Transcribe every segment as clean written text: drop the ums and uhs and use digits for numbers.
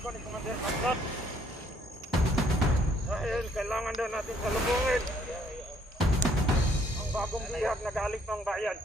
ako ni Commander Magnat. Dahil kailangan daw natin salubungin ang bagong bihag na galing ng bayan.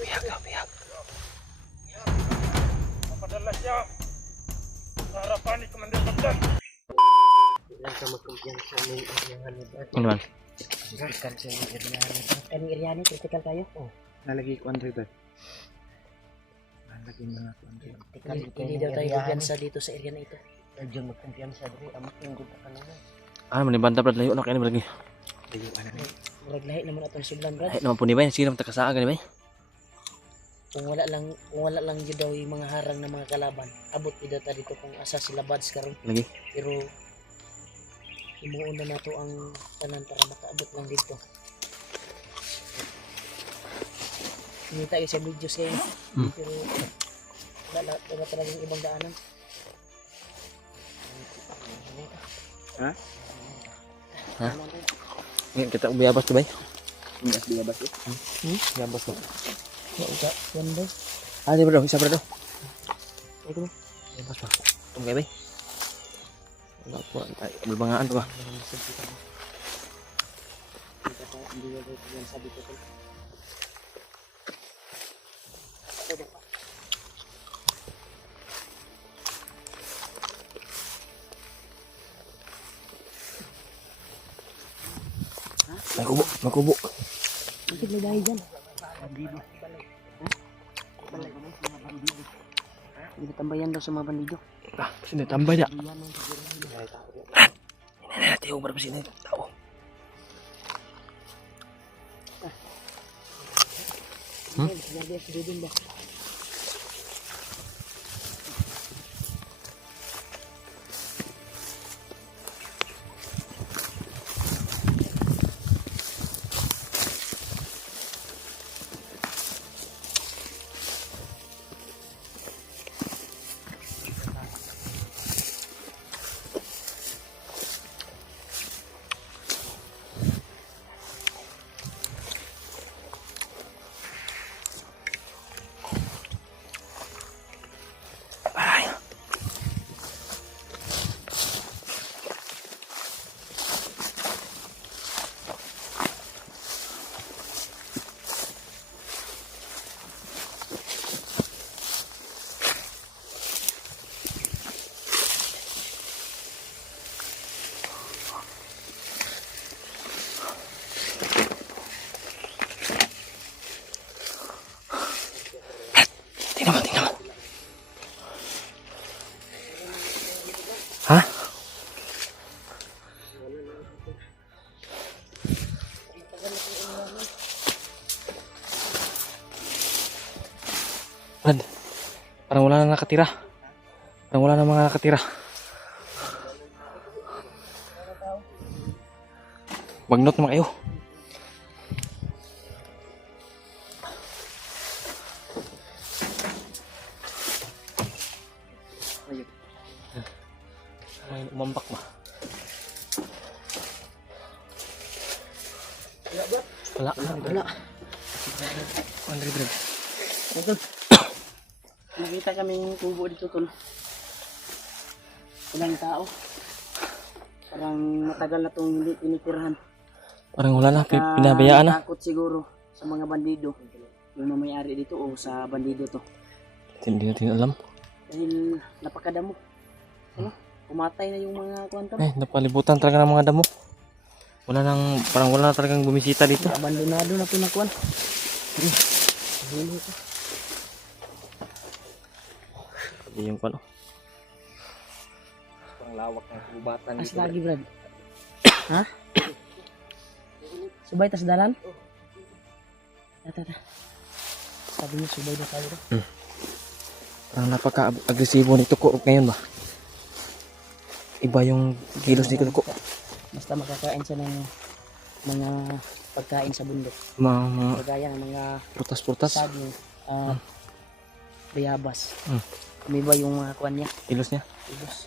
Bihag. Mapadala siya sa harapan ni Commander Magnat. Lang ka magkumpiyansa sa amin ang mga nabad. Ano man? Critical sa mga area. Kaning area ni critical tayo. Oh, Nalagay ko Andre ba? Nalagay mga ko Andre. critical. Hindi daw tayo kumpiyansa dito sa area na ito. Medyo magkumpiyansa diri amot yung gud ka naman. Ah, manibanta brad layo na kay lagi. Layo ana ni. Murag lahi naman atong siblan brad. Ay naman po ni bay, sino matakaa gani bay? Kung wala lang jud daw yung mga harang na mga kalaban. Abot pid ta dito kung asa sila buds karon. Lagi. Pero imuuna na to ang tanan para makaabot lang dito. Kita kayo sa videos kayo. Pero wala talagang ibang daanan. Ha? Ngayon kita ubiyabas to bay. Ubiyabas to. Ubiyabas to. Ya udah, wanda. Ah, di bro, isa bro. Ito. Ubiyabas pa. Tungkay bay. Wala po, ay balbangaan to ba? Makubo. Bakit may dahil dyan? Hindi tambayan daw sa mga bandido. Ah, sini tambay dah. Ini tahu berapa sini tahu. Sinabi sa dudun ba? Tingnan mo. Hah? Brad, parang wala na nakatira. Parang wala na mga nakatira. Magnot naman kayo. Ay, umambak ba? Wala. Andre, Brad. Ito. Nakita kaming kubo dito tol. Ilang tao. Parang matagal na itong hindi tinitirahan. Parang wala na, pinabayaan na. Takot siguro sa mga bandido. Yung mamayari dito o sa bandido to. Hindi natin alam. Dahil napakadamo. Ano? Kumatay na yung mga kwanto. Napalibutan talaga ng mga damo. Parang wala na talagang bumisita dito. Abandonado na ito na kwan. Huli ito. Hindi yung ano. Parang lawak ng kubatan As lagi Brad. Ha? Subay tas dalan? Tata. Sabi niyo subay na tayo. Parang napaka-agresibo nito ko ngayon ba? Iba yung kilos ni ko. Basta makakain siya ng mga pagkain sa bundok. Mga Kagaya ng mga prutas-prutas. saging, bayabas. Hmm. Umiba yung mga kuwan niya. Kilos niya. Ibos.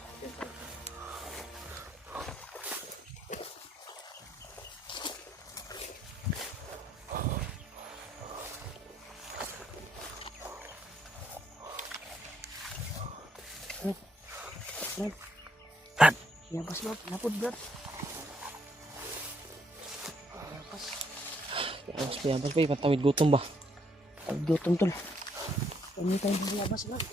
Brad. Yabas Brad. Napod Brad. Yabas. Yabas pa, ipatawid gutom ba? Tawid gutom tol. Kami tayo ng yabas Brad.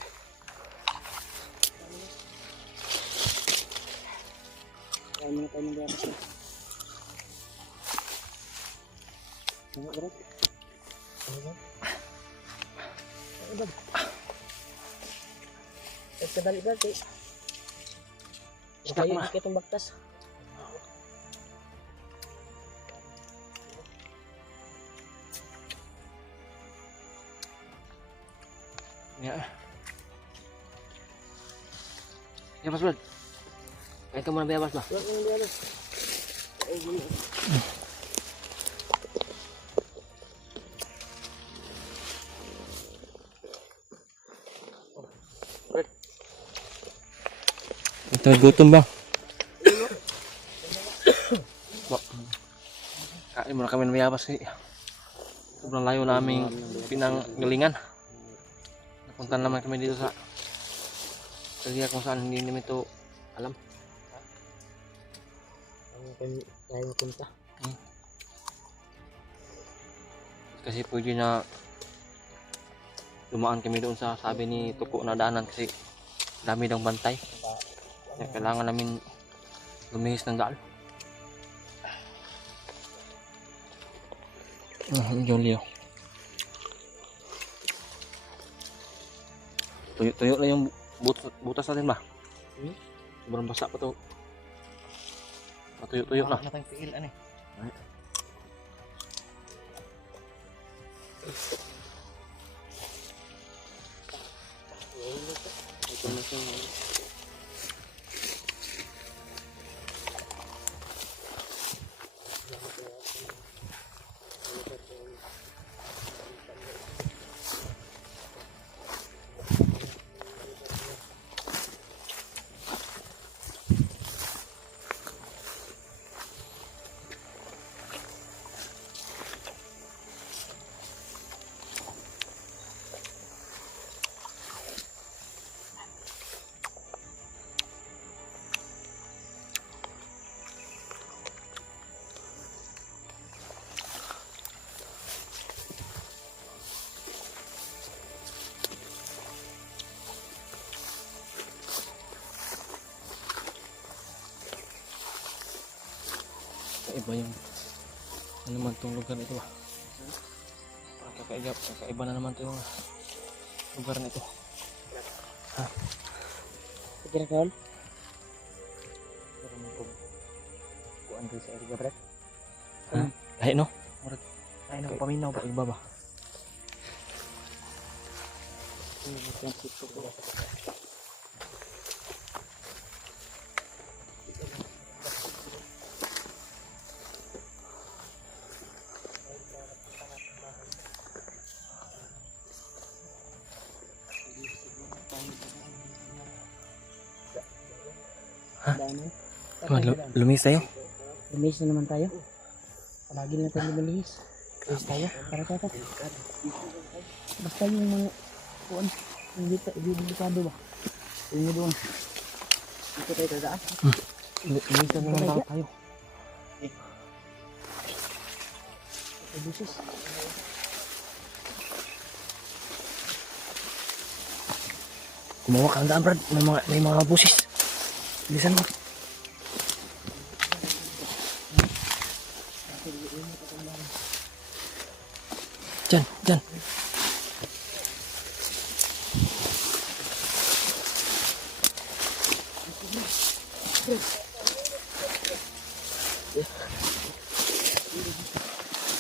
Kami na tayo ng yabas Brad. Ano Brad? Ano Brad? Ano Brad? Kadali Brad eh. Stuck Kayo na. itong baktas. Ya. Yabas Brad. Kain ka muna ba yabas ba? Brad, ano yabas? Ito gutom ba? Kain muna kami ng yabas kasi sobrang layo naming pinanggalingan. Napunta naman kami dito sa area kung saan hindi namin ito alam. Tayo mapunta. Kasi pwede na dumaan kami doon sa sabi ni Tuko na daanan kasi dami daw bantay. Kaya kailangan namin lumihis ng daan. Jolio. Tuyo lang yung butas natin ba? Sobrang basa pa to. Matuyo-tuyo na. Ano tayong tiil, ano eh? Iba yung ano naman itong lugar nito ba? Kakaiba na naman itong lugar nito. Kira kawan? Pero may kuan rin sa area Brad. Ay no? Ay no, paminaw ba? Iba ba? Lumis tayo? Lumihis na naman tayo. Palagi na tayo lumihis. Lumihis tayo. Para tayo. Basta yung mga kuwan. Hindi delikado ba? Hindi doon. Dito tayo dadaan. Lumis na naman tayo. Ito busis. Kumawak ang daan Brad. May mga busis. Bilisan mo. Diyan.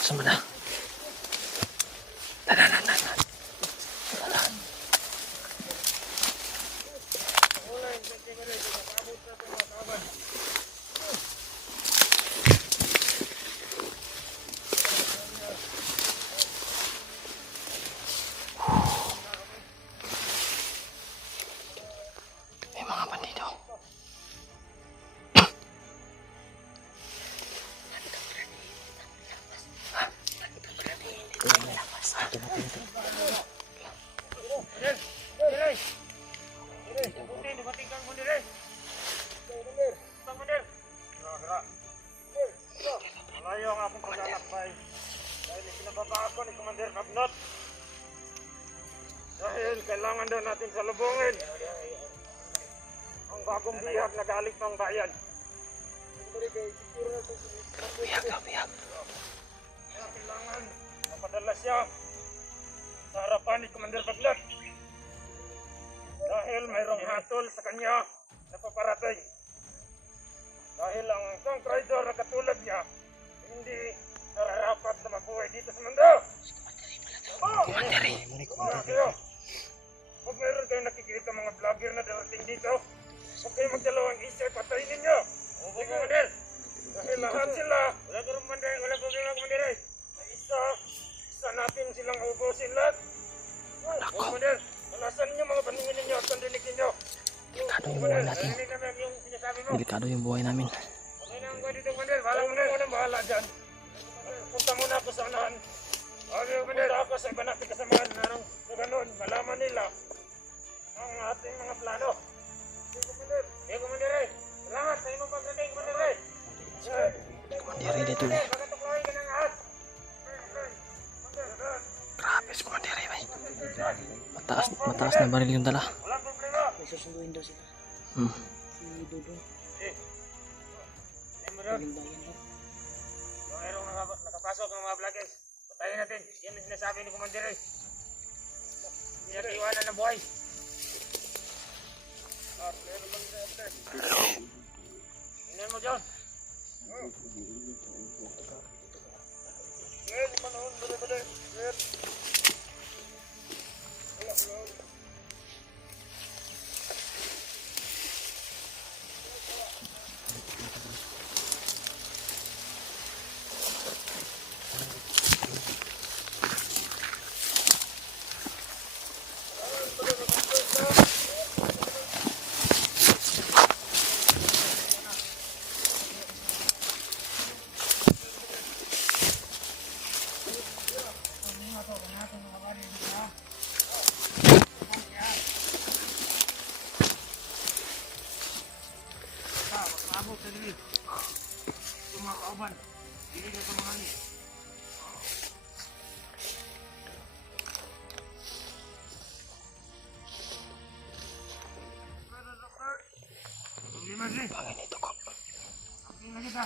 Sama na. Tanan. May mga bandido. Dahil kailangan daw natin salubungin ang bagong bihag na galing ng bayan. Biyak daw, biyak. Kaya kailangan mapadala siya sa harapan ni Commander Baglat. Dahil mayroong hatol sa kanya na paparating. Dahil ang isang traidor na katulad niya, hindi nararapat na mabuhay dito sa mundo. Commander. Huwag mayroon kayong nakikita mga vlogger na darating dito. Huwag kayong magdalawang isip, patayin ninyo. Sige, Commander. Dahil lahat sila, wala problema, Commander. Isa natin silang ubusin lahat. Commander, alasan ninyo mga paningin ninyo at pandinig ninyo. Delikado yung buhay natin. Narinig namin yung sinasabi mo. Delikado yung buhay namin. Okay na ang buhay dito, Commander. Bahala dyan. Punta muna ako sa unahan. Okay, Commander. Punta ako sa iba natin kasamahan na nang sa ganun, malaman nila ang ating mga plano. Sige, Commander. Sige, Commander. Salamat sa iyong pagdating, Commander. Commander, dito eh. Magkatuklahin ka ng ahas. Grabe si Commander eh, bay. Mataas na baril yung dala. Walang problema. May susunduin daw sila. Si Dudong. Galing bayan daw. Mayroong nakapasok ng mga vloggers. Patayin natin. Yan ang sinasabi ni Commander. Hindi natin iwanan ng buhay. Tingnan mo, John. Mabot sa dili. Yung mga kauban. Dili na sa mga ni. Problema dili. Pangin ito ko. Aking lagi ta.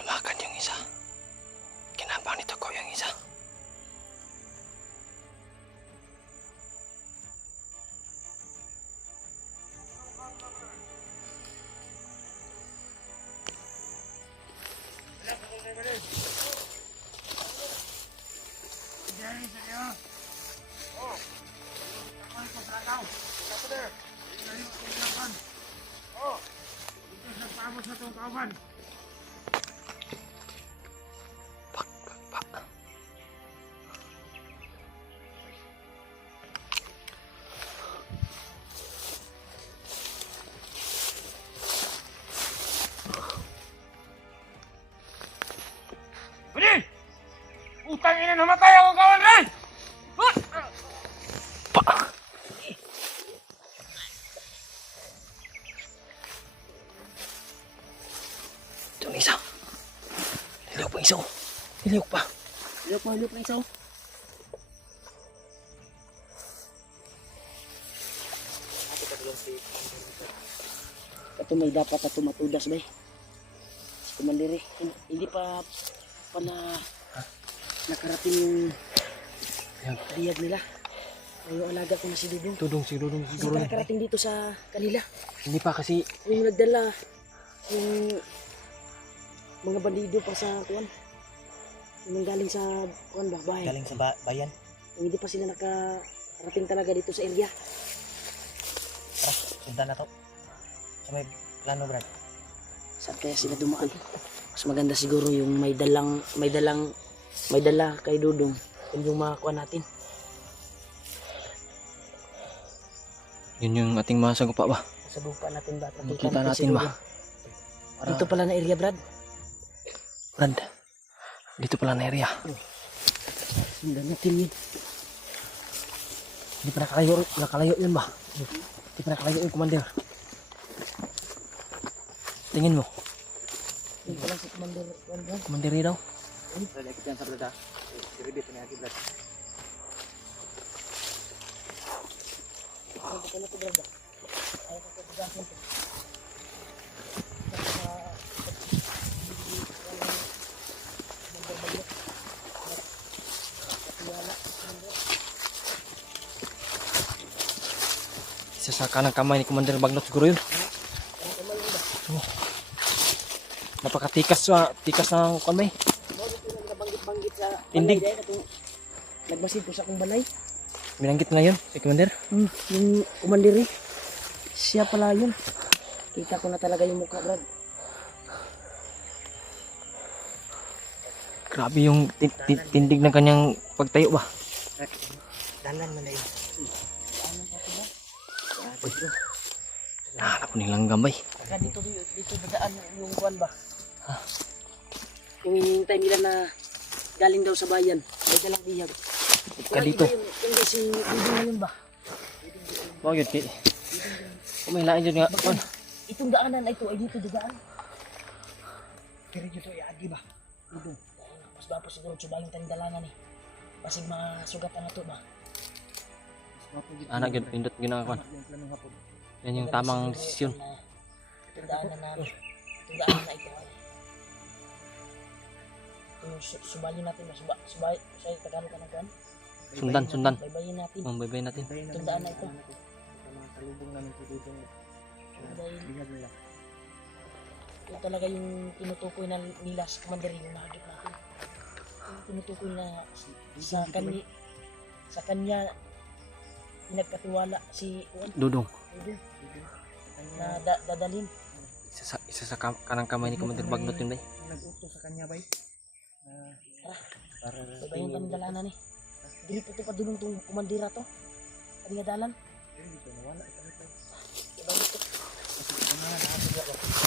Lumakan yung isa. Kinabang nito ko yung isa. Sa itong kauban. Pak. Budi! Utang ina namatay ako kawan, Ray! Pak. Yung isa. Niliyok pa isa. Niliyok pa. Hilok na isa. Ito may dapat na tumatudas ba eh. Si Commander eh. Hindi pa pala nakarating yung biyag nila. Ay, yung alaga ko na si Dudong. Si Dudong Hindi pa nakarating dito sa kanila. Hindi pa kasi Yung nagdala yung mga bandido pa sa kuwan. Yung galing sa kuwan ba, bahay. Galing sa bayan. Yung hindi pa sila nakarating talaga dito sa area. Tara, sundan na to. Sa may plano, Brad. Saan kaya sila dumaan? Mas maganda siguro yung may dala kay Dudong. Yun yung makakuha natin. yun yung ating masagupa ba? Sa gupa natin ba? Makita natin ba? Dito pala na area, Brad. Brad, dito pala na area. Sundan natin yun. Hindi pa nakalayo yun ba? Hindi pa nakalayo yung commander. Tingin mo, Yung pala si Commander Juan Brad. kumandiri daw. Lekit yan sa brada. Diribit na lagi brad. Ano pala ito Brad? Ayaw ko pagkasin ko. Isa sa kanang kamay ni Commander Bagnot siguro yun. Oh. Napakatikas tikas ng kamay. Nabanggit-banggit sa Tindig. balay, dahil nagbasid ko sa akong balay. Binanggit na yun, si Commander. Yung Commander siya pala yun. Kita ko na talaga yung mukha Brad. Grabe yung tindig ng kanyang pagtayo ba. Dalan man na yun. Nahanap ko nilang gambay. Saka dito dadaan yung kuwan ba? Yung hinihintay nila na galing daw sa bayan. May dalang bihag. Ka dito. Yung si Piding na yun ba? Wow yun, ki. Kumilain yun nga. Kon. Itong daanan na ito ay dito dadaan. Pero dito ay agi ba? Dito. Tapos siguro subayong tayong dalangan eh. Basig masugatan na to ba? Anak yun, pindot ginagawa. Yan yung tamang desisyon. Itong daanan na ito ay. Yung subayin natin ba? Subay sa Tagalog ka na kuwan? Sundan. Baybayin natin. Bye-bye natin. Itong daan na ito. Mga kalubong namin sa dito. Dahil Bihag nila. ito talaga yung tinutukoy na nila sa Commander yung mahagip natin. Yung tinutukoy na sa kanya pinagkatiwala si Dudong. na dadalhin. Isa sa kanang kamay ni Commander Bagnot yun ba? Nag-utos sa kanya ba? Para Baybayin kami dalanan eh. Dili po ito padulong itong kumandira to. Kanya dalan. dito nawala ito. Ibayit ko. Kasi ano na